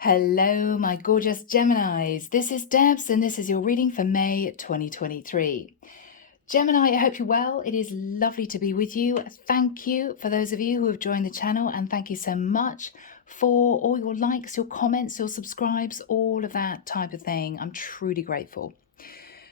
Hello, my gorgeous Geminis. This is Debs, and this is your reading for May 2023. Gemini, I hope you're well. It is lovely to be with you. Thank you for those of you who have joined the channel, and thank you so much for all your likes, your comments, your subscribes, all of that type of thing. I'm truly grateful.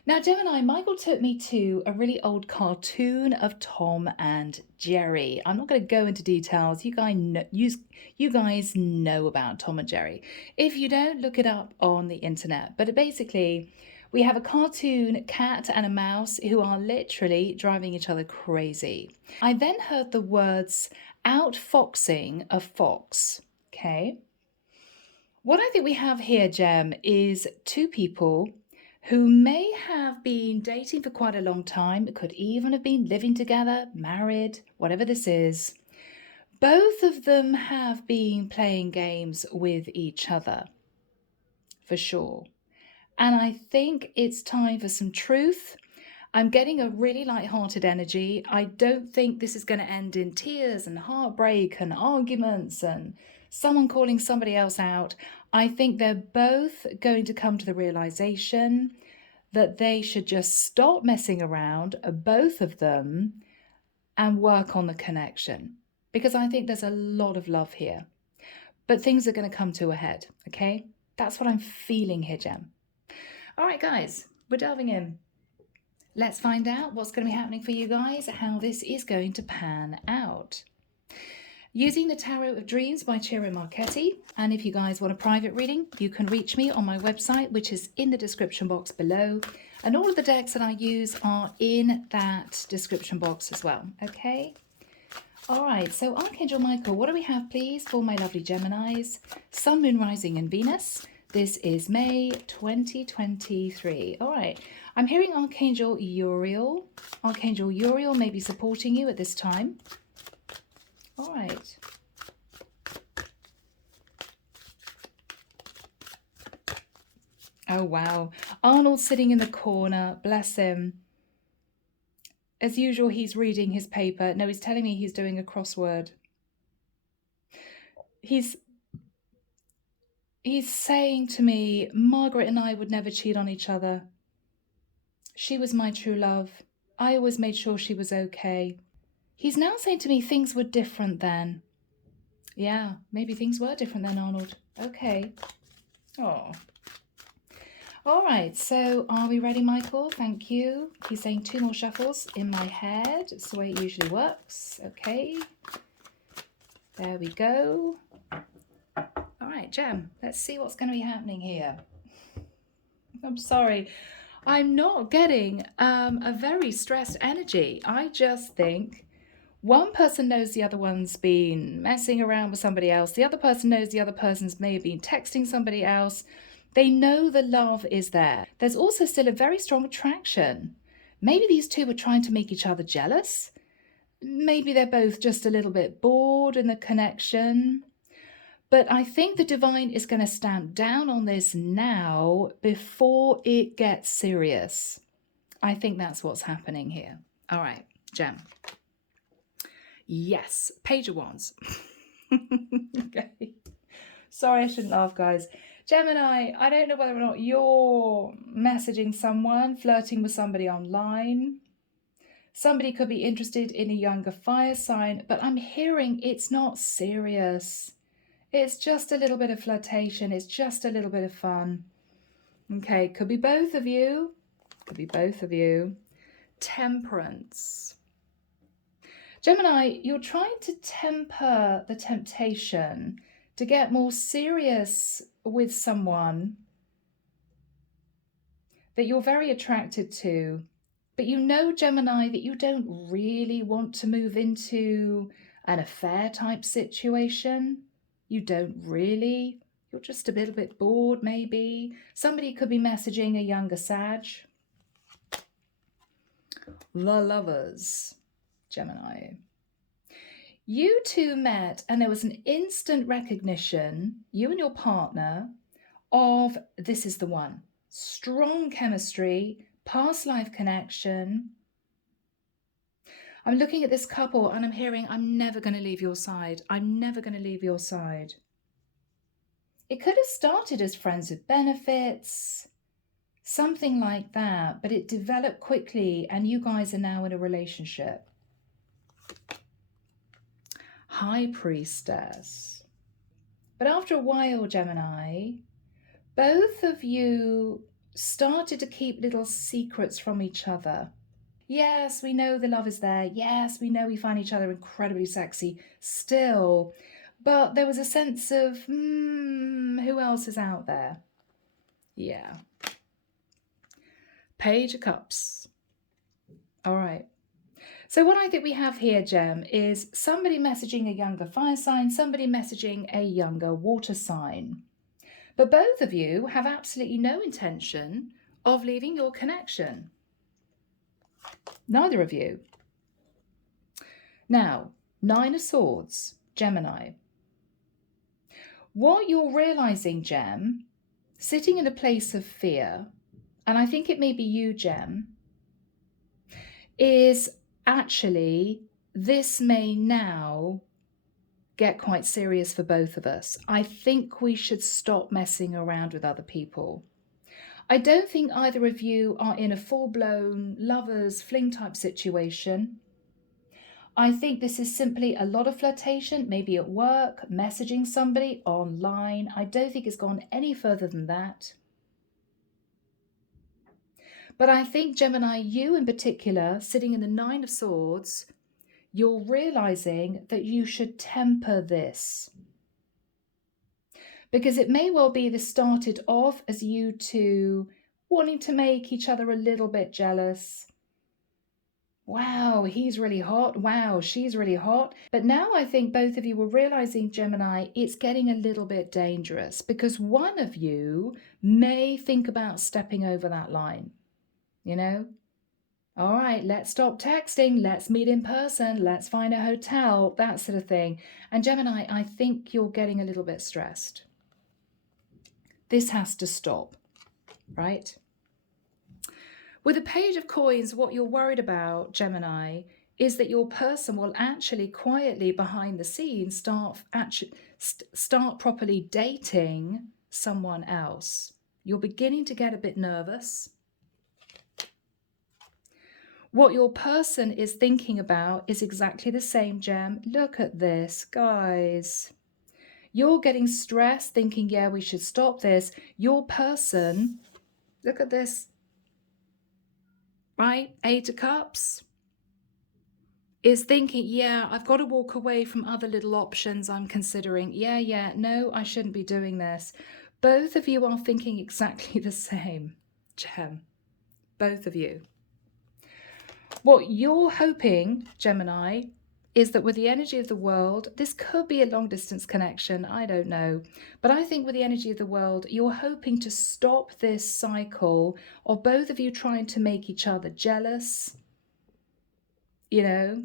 Now, Gemini, Michael took me to a really old cartoon of Tom and Jerry. I'm not going to go into details. You guys know about Tom and Jerry. If you don't, look it up on the internet. But basically, we have a cartoon cat and a mouse who are literally driving each other crazy. I then heard the words outfoxing a fox. Okay. What I think we have here, Gem, is two people who may have been dating for quite a long time. It could even have been living together, married, whatever this is. Both of them have been playing games with each other, for sure. And I think it's time for some truth. I'm getting a really light-hearted energy. I don't think this is going to end in tears and heartbreak and arguments and someone calling somebody else out. I think they're both going to come to the realization that they should just stop messing around, both of them, and work on the connection. Because I think there's a lot of love here. But things are going to come to a head, okay? That's what I'm feeling here, Gem. All right, guys, we're delving in. Let's find out what's going to be happening for you guys, how this is going to pan out. Using the Tarot of Dreams by Ciro Marchetti. And if you guys want a private reading, you can reach me on my website, which is in the description box below. And all of the decks that I use are in that description box as well. Okay. All right. So Archangel Michael, what do we have, please, for my lovely Geminis? Sun, Moon, Rising, and Venus. This is May 2023. All right. I'm hearing Archangel Uriel. Archangel Uriel may be supporting you at this time. All right. Oh, wow. Arnold's sitting in the corner. Bless him. As usual, he's reading his paper. No, he's telling me he's doing a crossword. He's saying to me, Margaret and I would never cheat on each other. She was my true love. I always made sure she was okay. He's now saying to me things were different then. Yeah, maybe things were different then, Arnold. Okay. Oh. All right, so are we ready, Michael? Thank you. He's saying 2 more shuffles in my head. It's the way it usually works. Okay. There we go. All right, Gem, let's see what's going to be happening here. I'm sorry. I'm not getting a very stressed energy. I just think one person knows the other one's been messing around with somebody else. The other person knows the other person's may have been texting somebody else. They know the love is there. There's also still a very strong attraction. Maybe these two were trying to make each other jealous. Maybe they're both just a little bit bored in the connection. But I think the divine is going to stamp down on this now before it gets serious. I think that's what's happening here. All right, Gem. Yes, Page of Wands. Okay. Sorry, I shouldn't laugh, guys. Gemini, I don't know whether or not you're messaging someone, flirting with somebody online. Somebody could be interested in a younger fire sign, but I'm hearing it's not serious. It's just a little bit of flirtation. It's just a little bit of fun. Okay, could be both of you. Could be both of you. Temperance. Gemini, you're trying to temper the temptation to get more serious with someone that you're very attracted to. But you know, Gemini, that you don't really want to move into an affair type situation. You don't really. You're just a little bit bored, maybe. Somebody could be messaging a younger Sag. The Lovers, Gemini. You two met and there was an instant recognition, you and your partner, of this is the one. Strong chemistry, past life connection. I'm looking at this couple and I'm hearing, I'm never going to leave your side. I'm never going to leave your side. It could have started as friends with benefits, something like that, but it developed quickly and you guys are now in a relationship. High Priestess. But after a while, Gemini, both of you started to keep little secrets from each other. Yes, we know the love is there. Yes, we know we find each other incredibly sexy still. But there was a sense of, who else is out there? Yeah. Page of Cups. All right. So what I think we have here, Gem, is somebody messaging a younger fire sign, somebody messaging a younger water sign. But both of you have absolutely no intention of leaving your connection. Neither of you. Now, Nine of Swords, Gemini. What you're realizing, Gem, sitting in a place of fear, and I think it may be you, Gem, is actually this may now get quite serious for both of us. I think we should stop messing around with other people. I don't think either of you are in a full-blown lovers fling type situation. I think this is simply a lot of flirtation, maybe at work, messaging somebody online. I don't think it's gone any further than that. But I think, Gemini, you in particular, sitting in the Nine of Swords, you're realizing that you should temper this. Because it may well be this started off as you two wanting to make each other a little bit jealous. Wow, he's really hot. Wow, she's really hot. But now I think both of you were realizing, Gemini, it's getting a little bit dangerous because one of you may think about stepping over that line. You know? All right, let's stop texting. Let's meet in person. Let's find a hotel, that sort of thing. And Gemini, I think you're getting a little bit stressed. This has to stop, right? With the Page of Coins, what you're worried about, Gemini, is that your person will actually quietly behind the scenes start properly dating someone else. You're beginning to get a bit nervous. What your person is thinking about is exactly the same, Gem. Look at this, guys. You're getting stressed, thinking, yeah, we should stop this. Your person, look at this, right? Eight of Cups is thinking, yeah, I've got to walk away from other little options I'm considering. Yeah, no, I shouldn't be doing this. Both of you are thinking exactly the same, Gem. Both of you. What you're hoping, Gemini, is that with the energy of the world, this could be a long distance connection, I don't know. But I think with the energy of the world, you're hoping to stop this cycle of both of you trying to make each other jealous. You know,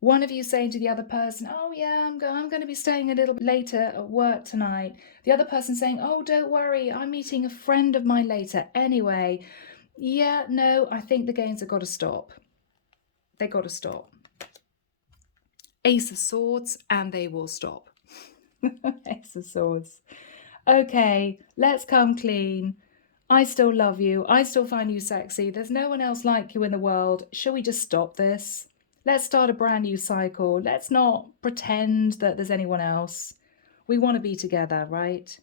one of you saying to the other person, oh yeah, I'm going to be staying a little bit later at work tonight. The other person saying, oh, don't worry, I'm meeting a friend of mine later anyway. Yeah, no, I think the games have got to stop. They got to stop. Ace of Swords, and they will stop. Ace of Swords. Okay, let's come clean. I still love you. I still find you sexy. There's no one else like you in the world. Shall we just stop this? Let's start a brand new cycle. Let's not pretend that there's anyone else. We want to be together, right?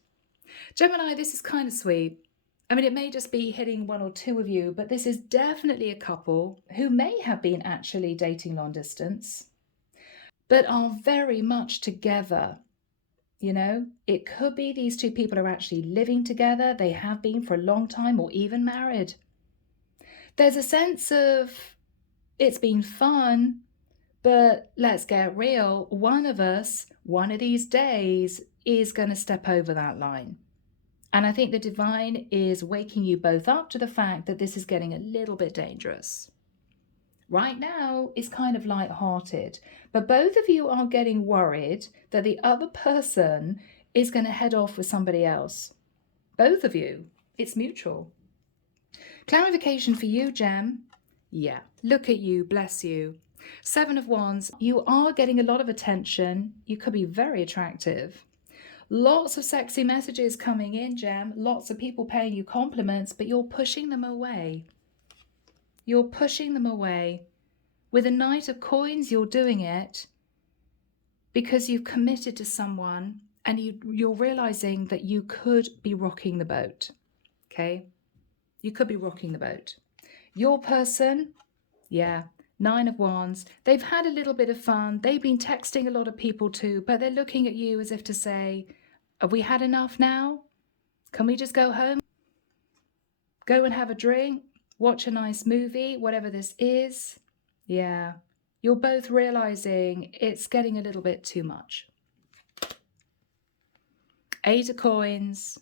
Gemini, this is kind of sweet. I mean, it may just be hitting one or two of you, but this is definitely a couple who may have been actually dating long distance, but are very much together. You know, it could be these two people are actually living together. They have been for a long time or even married. There's a sense of it's been fun, but let's get real. One of us, one of these days, is going to step over that line. And I think the divine is waking you both up to the fact that this is getting a little bit dangerous. Right now, it's kind of light-hearted, but both of you are getting worried that the other person is going to head off with somebody else. Both of you. It's mutual. Clarification for you, Gem. Yeah, look at you, bless you. Seven of Wands, you are getting a lot of attention. You could be very attractive. Lots of sexy messages coming in, Gem. Lots of people paying you compliments, but you're pushing them away. You're pushing them away. With a Knight of Coins, you're doing it because you've committed to someone and you're realizing that you could be rocking the boat. Okay? You could be rocking the boat. Your person, yeah, 9 of Wands. They've had a little bit of fun. They've been texting a lot of people too, but they're looking at you as if to say, have we had enough now? Can we just go home? Go and have a drink? Watch a nice movie? Whatever this is. Yeah. You're both realizing it's getting a little bit too much. 8 of Coins.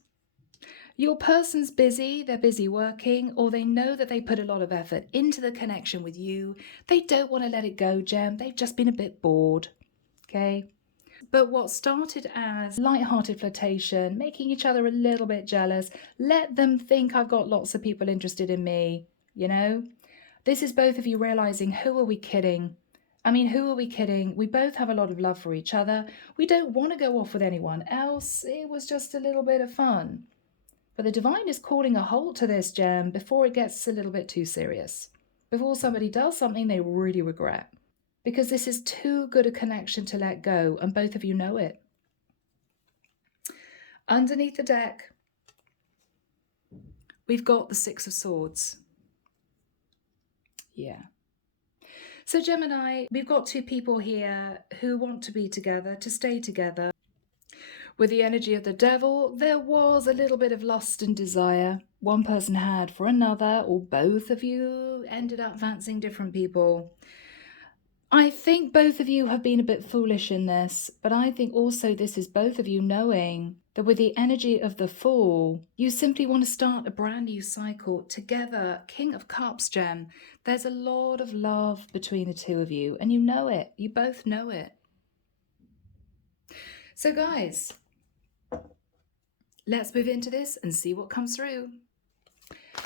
Your person's busy, they're busy working, or they know that they put a lot of effort into the connection with you. They don't want to let it go, Gem. They've just been a bit bored. Okay? But what started as light-hearted flirtation, making each other a little bit jealous, let them think I've got lots of people interested in me, you know? This is both of you realizing, who are we kidding? I mean, who are we kidding? We both have a lot of love for each other. We don't want to go off with anyone else. It was just a little bit of fun. But the divine is calling a halt to this, Gem, before it gets a little bit too serious. Before somebody does something they really regret. Because this is too good a connection to let go, and both of you know it. Underneath the deck, we've got the 6 of Swords. Yeah. So Gemini, we've got 2 people here who want to be together, to stay together. With the energy of the Devil, there was a little bit of lust and desire one person had for another, or both of you ended up fancying different people. I think both of you have been a bit foolish in this, but I think also this is both of you knowing that with the energy of the Fool, you simply want to start a brand new cycle together. King of Cups, Gem. There's a lot of love between the 2 of you, and you know it. You both know it. So guys, let's move into this and see what comes through.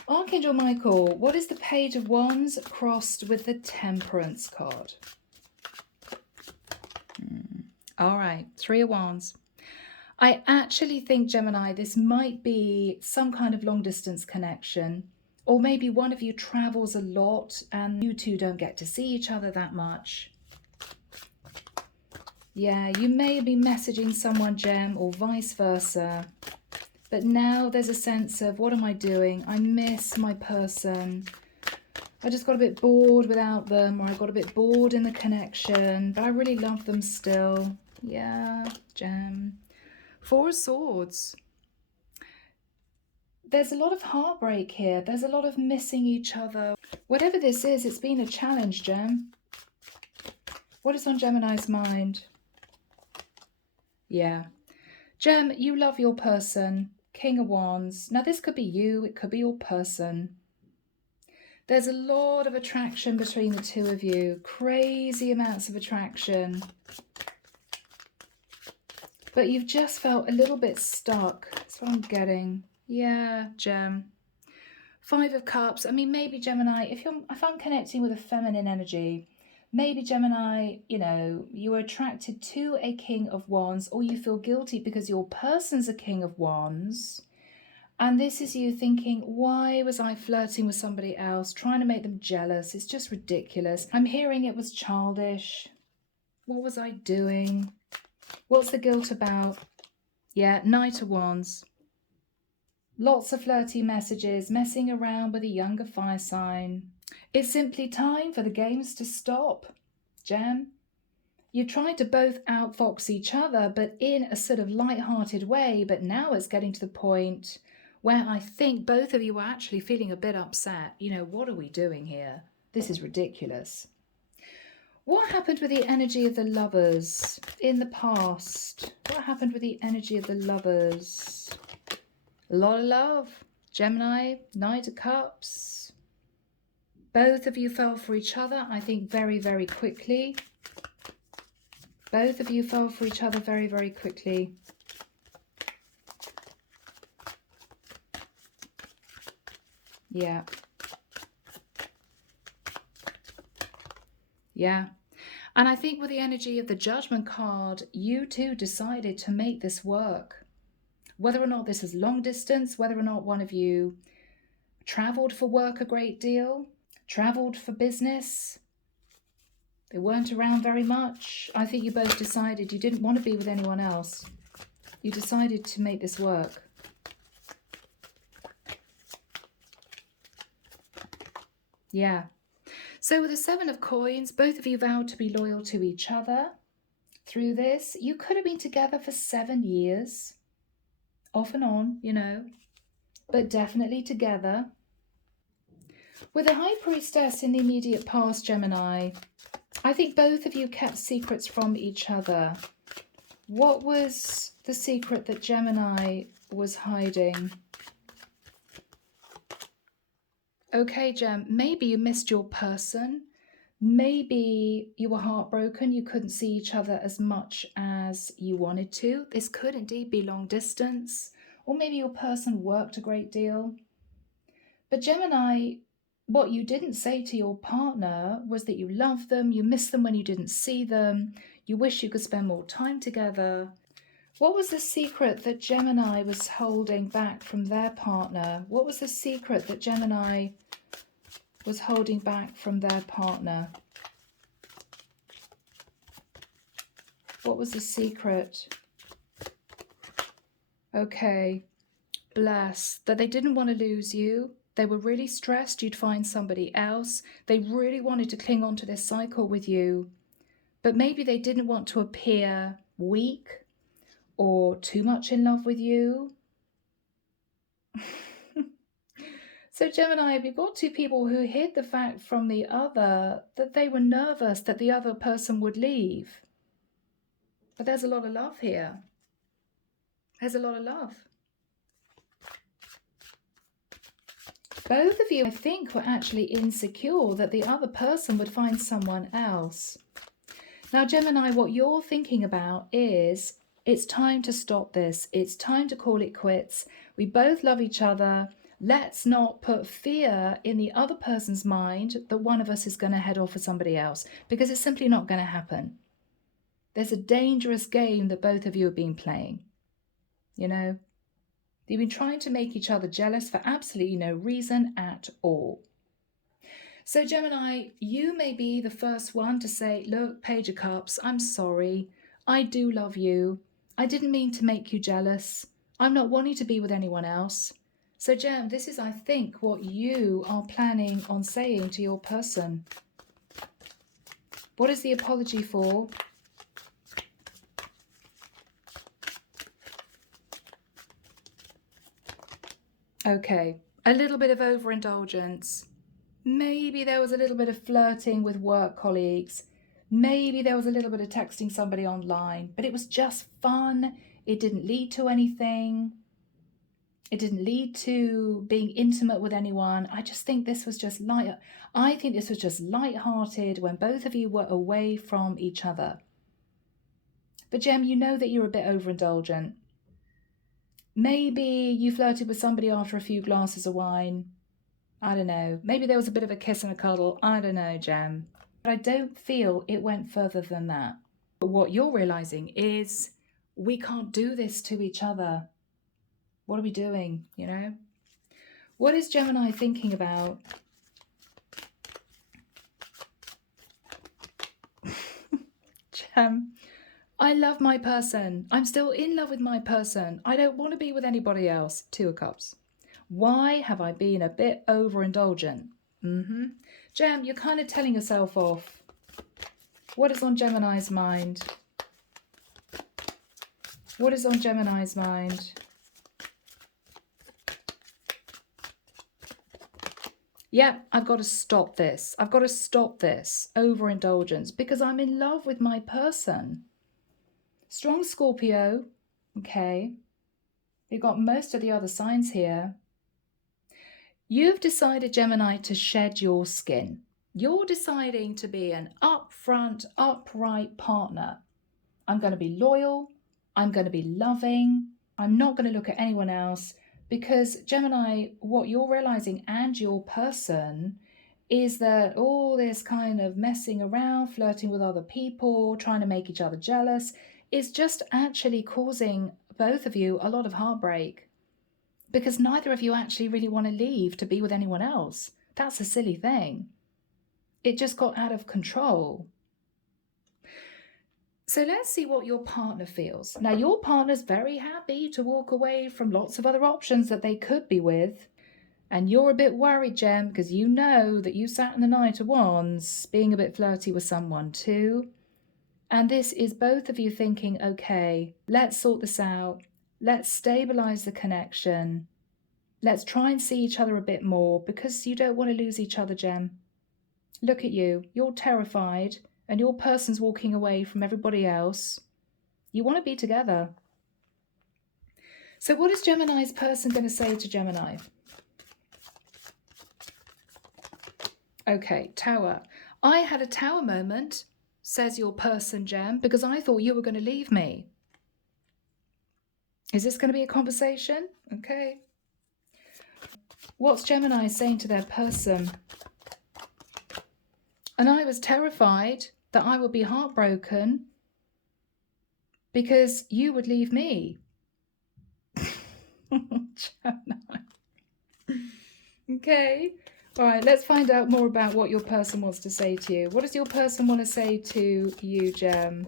Archangel Michael, what is the Page of Wands crossed with the Temperance card? All right, 3 of Wands. I actually think, Gemini, this might be some kind of long distance connection, or maybe one of you travels a lot and you 2 don't get to see each other that much. Yeah, you may be messaging someone, Gem, or vice versa. But now there's a sense of, what am I doing? I miss my person. I just got a bit bored without them, or I got a bit bored in the connection, but I really love them still. Yeah, Gem. 4 of Swords. There's a lot of heartbreak here. There's a lot of missing each other. Whatever this is, it's been a challenge, Gem. What is on Gemini's mind? Yeah. Gem, you love your person. King of Wands. Now, this could be you. It could be your person. There's a lot of attraction between the 2 of you. Crazy amounts of attraction. But you've just felt a little bit stuck. That's what I'm getting. Yeah, Gem. 5 of Cups. I mean, maybe Gemini, if I'm connecting with a feminine energy, maybe Gemini, you know, you were attracted to a King of Wands, or you feel guilty because your person's a King of Wands. And this is you thinking, why was I flirting with somebody else, trying to make them jealous? It's just ridiculous. I'm hearing it was childish. What was I doing? What's the guilt about? Yeah, Knight of Wands. Lots of flirty messages, messing around with a younger fire sign. It's simply time for the games to stop, Gem. You tried to both outfox each other, but in a sort of light-hearted way, but now it's getting to the point where I think both of you are actually feeling a bit upset. You know, what are we doing here? This is ridiculous. What happened with the energy of the Lovers in the past? What happened with the energy of the Lovers? A lot of love. Gemini, Knight of Cups. Both of you fell for each other, I think, very, very quickly. Both of you fell for each other very, very quickly. Yeah. Yeah. And I think with the energy of the Judgment card, you two decided to make this work. Whether or not this is long distance, whether or not one of you traveled for work a great deal, traveled for business, they weren't around very much. I think you both decided you didn't want to be with anyone else. You decided to make this work. Yeah. So with the Seven of Coins, both of you vowed to be loyal to each other through this. You could have been together for 7 years, off and on, you know, but definitely together. With the High Priestess in the immediate past, Gemini, I think both of you kept secrets from each other. What was the secret that Gemini was hiding? Okay, Gem, maybe you missed your person. Maybe you were heartbroken. You couldn't see each other as much as you wanted to. This could indeed be long distance. Or maybe your person worked a great deal. But Gemini, what you didn't say to your partner was that you love them, you miss them when you didn't see them, you wish you could spend more time together. What was the secret that Gemini was holding back from their partner? What was the secret that Gemini was holding back from their partner? What was the secret? Okay, bless. That they didn't want to lose you. They were really stressed you'd find somebody else. They really wanted to cling on to this cycle with you. But maybe they didn't want to appear weak or too much in love with you. So Gemini, we've got two people who hid the fact from the other that they were nervous that the other person would leave. But there's a lot of love here. There's a lot of love. Both of you, I think, were actually insecure that the other person would find someone else. Now, Gemini, what you're thinking about is, it's time to stop this. It's time to call it quits. We both love each other. Let's not put fear in the other person's mind that one of us is going to head off for somebody else, because it's simply not going to happen. There's a dangerous game that both of you have been playing. You know? You've been trying to make each other jealous for absolutely no reason at all. So Gemini, you may be the first one to say, look, Page of Cups, I'm sorry. I do love you. I didn't mean to make you jealous. I'm not wanting to be with anyone else. So Gem, this is, I think, what you are planning on saying to your person. What is the apology for? Okay, a little bit of overindulgence. Maybe there was a little bit of flirting with work colleagues. Maybe there was a little bit of texting somebody online, but it was just fun. It didn't lead to anything. It didn't lead to being intimate with anyone. I just think this was just light-hearted when both of you were away from each other. But Gem, you know that you're a bit overindulgent. Maybe you flirted with somebody after a few glasses of wine. I don't know. Maybe there was a bit of a kiss and a cuddle. I don't know, Gem. But I don't feel it went further than that. But what you're realizing is we can't do this to each other. What are we doing, you know? What is Gemini thinking about? Gem, I love my person. I'm still in love with my person. I don't want to be with anybody else. Two of Cups. Why have I been a bit overindulgent? Gem, you're kind of telling yourself off. What is on Gemini's mind? What is on Gemini's mind? Yeah, I've got to stop this. I've got to stop this overindulgence because I'm in love with my person. Strong Scorpio. Okay. You've got most of the other signs here. You've decided, Gemini, to shed your skin. You're deciding to be an upfront, upright partner. I'm going to be loyal. I'm going to be loving. I'm not going to look at anyone else because, Gemini, what you're realizing and your person is that all this kind of messing around, flirting with other people, trying to make each other jealous, is just actually causing both of you a lot of heartbreak, because neither of you actually really want to leave to be with anyone else. That's a silly thing. It just got out of control. So let's see what your partner feels. Now, your partner's very happy to walk away from lots of other options that they could be with. And you're a bit worried, Gem, because you know that you sat in the Knight of Wands being a bit flirty with someone too. And this is both of you thinking, okay, let's sort this out. Let's stabilize the connection. Let's try and see each other a bit more, because you don't want to lose each other, Gem. Look at you. You're terrified and your person's walking away from everybody else. You want to be together. So what is Gemini's person going to say to Gemini? Okay, Tower. I had a Tower moment, says your person, Gem, because I thought you were going to leave me. Is this going to be a conversation? Okay. What's Gemini saying to their person? And I was terrified that I would be heartbroken because you would leave me. Gemini. Okay. All right, let's find out more about what your person wants to say to you. What does your person want to say to you, Gem?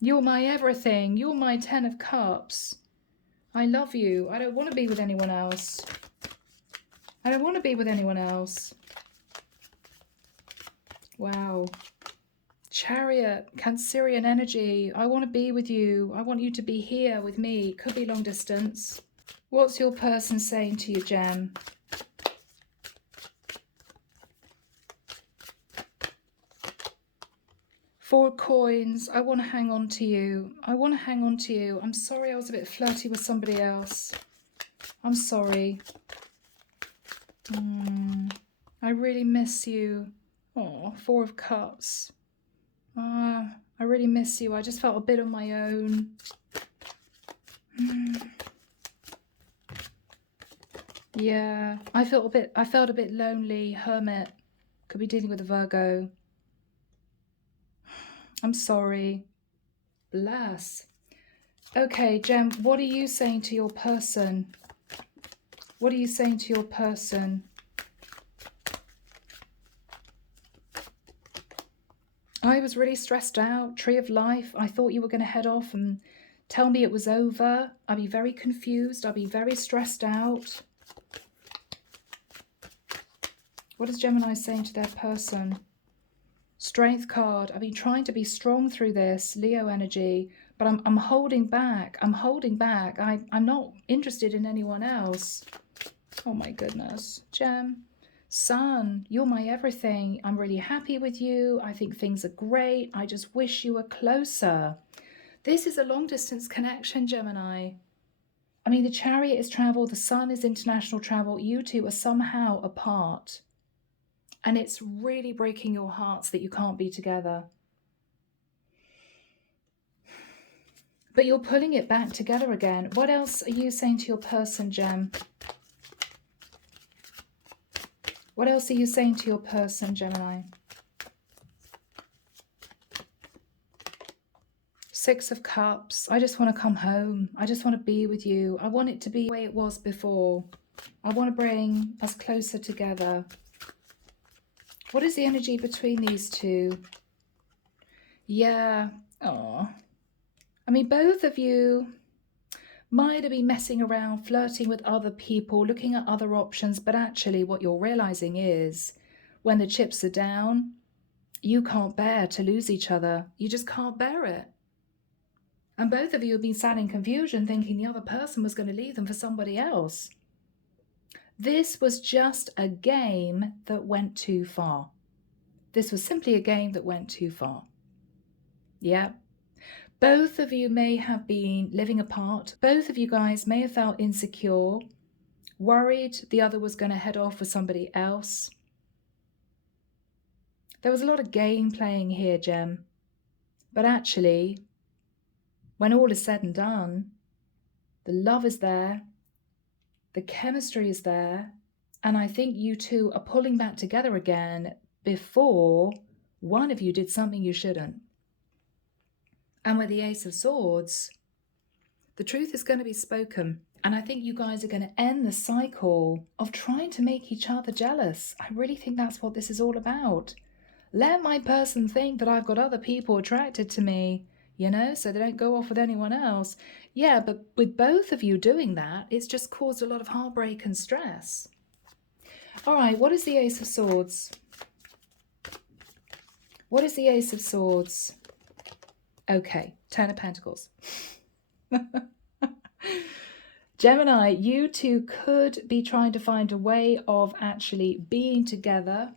You're my everything. You're my 10 of Cups. I love you. I don't want to be with anyone else. I don't want to be with anyone else. Wow. Chariot, Cancerian energy. I want to be with you. I want you to be here with me. Could be long distance. What's your person saying to you, Gem? Four of Coins. I want to hang on to you. I want to hang on to you. I'm sorry I was a bit flirty with somebody else. I'm sorry. I really miss you. Oh, Four of Cups. I really miss you. I just felt a bit on my own. Yeah, I felt a bit lonely. Hermit. Could be dealing with a Virgo. I'm sorry. Bless. Okay, Gem, what are you saying to your person? What are you saying to your person? I was really stressed out. Tree of Life. I thought you were going to head off and tell me it was over. I'd be very confused. I'd be very stressed out. What is Gemini saying to their person? Strength card. I've been trying to be strong through this. Leo energy. But I'm holding back. I'm holding back. I'm not interested in anyone else. Oh my goodness. Gem. Sun, you're my everything. I'm really happy with you. I think things are great. I just wish you were closer. This is a long distance connection, Gemini. I mean, the Chariot is travel. The Sun is international travel. You two are somehow apart. And it's really breaking your hearts that you can't be together. But you're pulling it back together again. What else are you saying to your person, Gem? What else are you saying to your person, Gemini? Six of Cups. I just want to come home. I just want to be with you. I want it to be the way it was before. I want to bring us closer together. What is the energy between these two? Yeah. Oh. I mean, both of you might have been messing around, flirting with other people, looking at other options, but actually what you're realizing is when the chips are down, you can't bear to lose each other. You just can't bear it. And both of you have been sat in confusion thinking the other person was going to leave them for somebody else. This was just a game that went too far. This was simply a game that went too far. Yeah. Both of you may have been living apart. Both of you guys may have felt insecure, worried the other was going to head off with somebody else. There was a lot of game playing here, Gem. But actually, when all is said and done, the love is there, the chemistry is there, And I think you two are pulling back together again before one of you did something you shouldn't. And with the Ace of Swords, the truth is going to be spoken. And I think you guys are going to end the cycle of trying to make each other jealous. I really think that's what this is all about. Let my person think that I've got other people attracted to me, you know, so they don't go off with anyone else. Yeah, but with both of you doing that, it's just caused a lot of heartbreak and stress. All right, what is the Ace of Swords? What is the Ace of Swords? Okay, Ten of Pentacles. Gemini, you two could be trying to find a way of actually being together.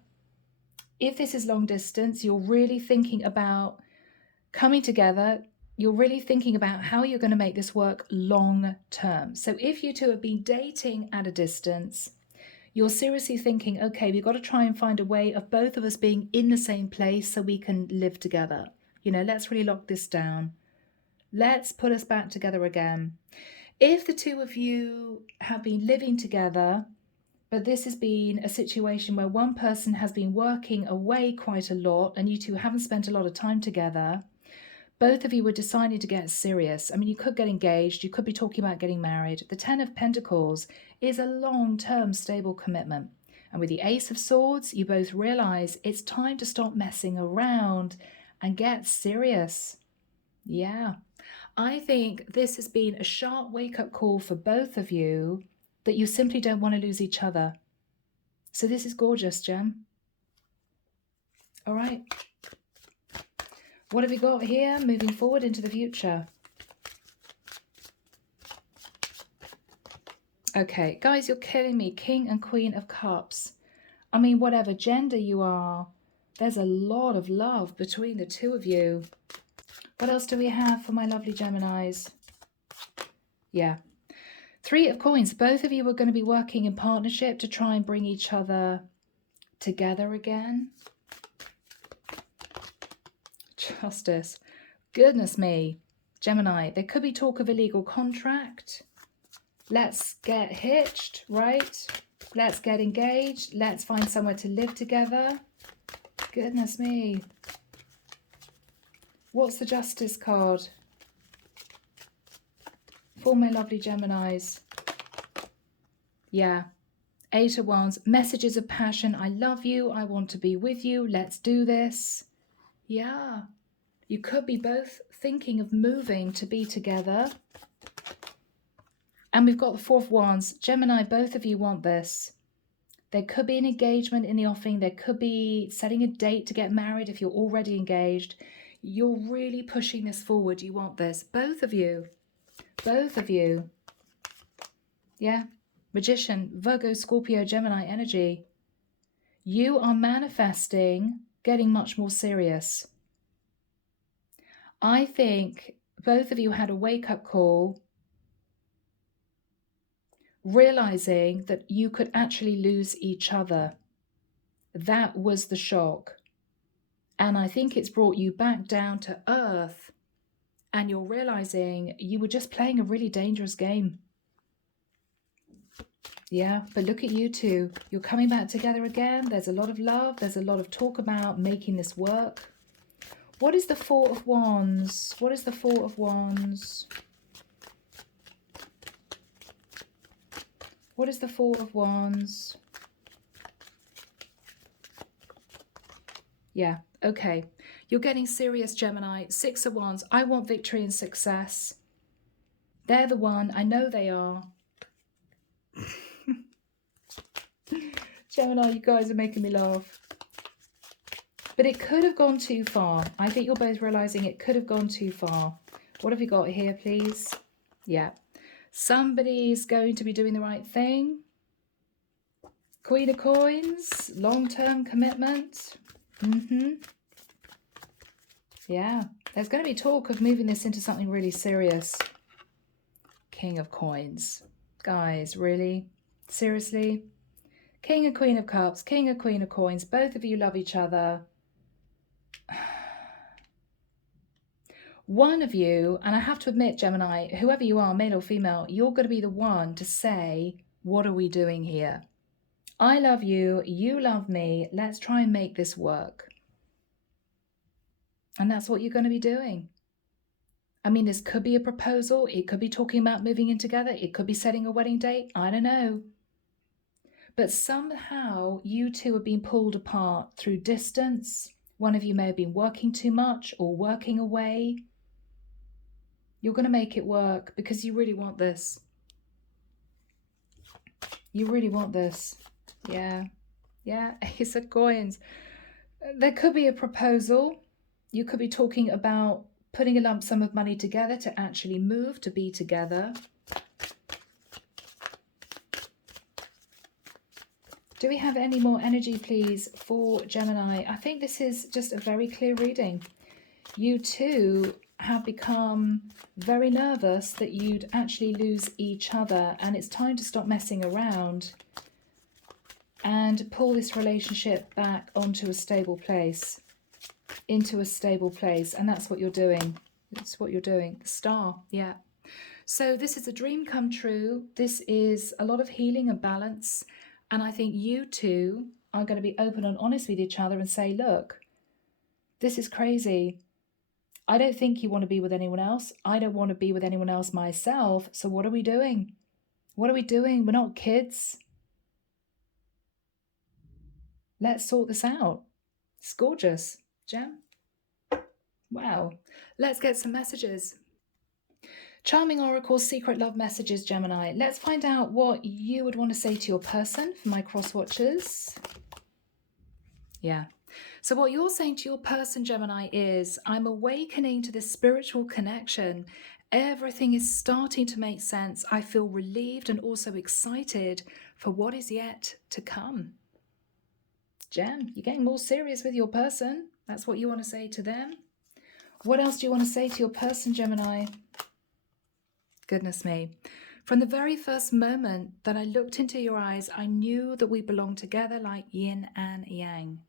If this is long distance, you're really thinking about coming together. You're really thinking about how you're going to make this work long term. So if you two have been dating at a distance, you're seriously thinking, okay, we've got to try and find a way of both of us being in the same place so we can live together. You know, let's really lock this down. Let's put us back together again. If the two of you have been living together, but this has been a situation where one person has been working away quite a lot and you two haven't spent a lot of time together, both of you were deciding to get serious. I mean, you could get engaged, you could be talking about getting married. The Ten of Pentacles is a long-term stable commitment. And with the Ace of Swords, you both realize it's time to stop messing around and get serious. Yeah. I think this has been a sharp wake-up call for both of you that you simply don't want to lose each other. So this is gorgeous, Gem. All right. What have we got here moving forward into the future? Okay, guys, you're killing me. King and Queen of Cups. I mean, whatever gender you are, there's a lot of love between the two of you. What else do we have for my lovely Geminis? Yeah. Three of Coins. Both of you are going to be working in partnership to try and bring each other together again. Justice. Goodness me. Gemini, there could be talk of a legal contract. Let's get hitched, right? Let's get engaged. Let's find somewhere to live together. Goodness me. What's the Justice card? For my lovely Geminis. Yeah. Eight of Wands. Messages of passion. I love you. I want to be with you. Let's do this. Yeah. You could be both thinking of moving to be together. And we've got the Four of Wands. Gemini, both of you want this. There could be an engagement in the offing. There could be setting a date to get married if you're already engaged. You're really pushing this forward. You want this. Both of you. Both of you. Yeah. Magician, Virgo, Scorpio, Gemini energy. You are manifesting getting much more serious. I think both of you had a wake-up call, realizing that you could actually lose each other. That was the shock. And I think it's brought you back down to earth, and you're realizing you were just playing a really dangerous game. Yeah, but look at you two. You're coming back together again. There's a lot of love. There's a lot of talk about making this work. What is the Four of Wands? What is the Four of Wands? What is the Four of Wands? Yeah, okay. You're getting serious, Gemini. Six of Wands. I want victory and success. They're the one. I know they are. Gemini, you guys are making me laugh. But it could have gone too far. I think you're both realizing it could have gone too far. What have we got here, please? Yeah. Somebody's going to be doing the right thing. Queen of Coins. Long-term commitment. Yeah. There's going to be talk of moving this into something really serious. King of Coins. Guys, really? Seriously? King and Queen of Cups. King and Queen of Coins. Both of you love each other. One of you, and I have to admit, Gemini, whoever you are, male or female, you're going to be the one to say, what are we doing here? I love you, you love me, let's try and make this work. And that's what you're going to be doing. I mean, this could be a proposal. It could be talking about moving in together. It could be setting a wedding date. I don't know. But somehow you two are being pulled apart through distance. One of you may have been working too much or working away. You're going to make it work because you really want this. You really want this. Yeah. Yeah. Ace of Coins. There could be a proposal. You could be talking about putting a lump sum of money together to actually move, to be together. Do we have any more energy, please, for Gemini? I think this is just a very clear reading. You two have become very nervous that you'd actually lose each other, and it's time to stop messing around and pull this relationship back onto a stable place, into a stable place, and that's what you're doing. It's what you're doing. Star, yeah. So this is a dream come true. This is a lot of healing and balance, and I think you two are going to be open and honest with each other and say, look, this is crazy. I don't think you want to be with anyone else. I don't want to be with anyone else myself. So what are we doing? What are we doing? We're not kids. Let's sort this out. It's gorgeous. Gem? Wow. Let's get some messages. Charming Oracle, Secret Love Messages, Gemini. Let's find out what you would want to say to your person for my cross watchers. Yeah. So what you're saying to your person, Gemini, is I'm awakening to this spiritual connection. Everything is starting to make sense. I feel relieved and also excited for what is yet to come. Gem, you're getting more serious with your person. That's what you want to say to them. What else do you want to say to your person, Gemini? Goodness me. From the very first moment that I looked into your eyes, I knew that we belonged together like yin and yang.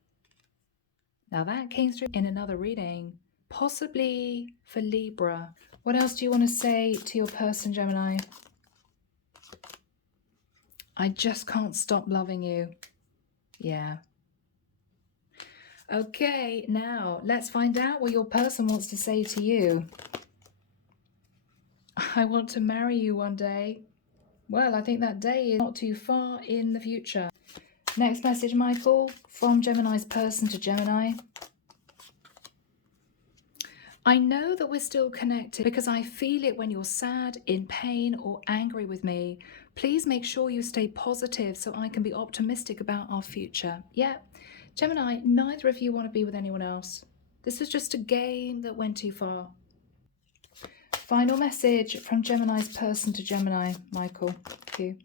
Now that came through in another reading, possibly for Libra. What else do you want to say to your person, Gemini? I just can't stop loving you. Yeah. Okay, now let's find out what your person wants to say to you. I want to marry you one day. Well, I think that day is not too far in the future. Next message, Michael, from Gemini's person to Gemini. I know that we're still connected because I feel it when you're sad, in pain, or angry with me. Please make sure you stay positive so I can be optimistic about our future. Yeah, Gemini, neither of you want to be with anyone else. This was just a game that went too far. Final message from Gemini's person to Gemini, Michael. Thank you.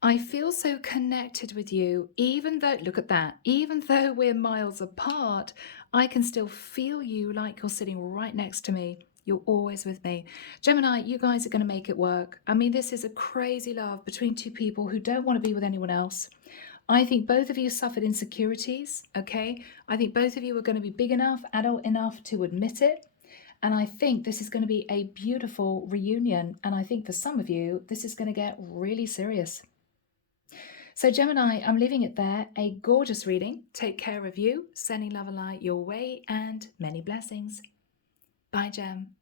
I feel so connected with you, even though, look at that, even though we're miles apart, I can still feel you like you're sitting right next to me. You're always with me. Gemini, you guys are going to make it work. I mean, this is a crazy love between two people who don't want to be with anyone else. I think both of you suffered insecurities, okay? I think both of you are going to be big enough, adult enough to admit it. And I think this is going to be a beautiful reunion. And I think for some of you, this is going to get really serious. So Gemini, I'm leaving it there. A gorgeous reading. Take care of you. Sending love and light your way and many blessings. Bye, Gem.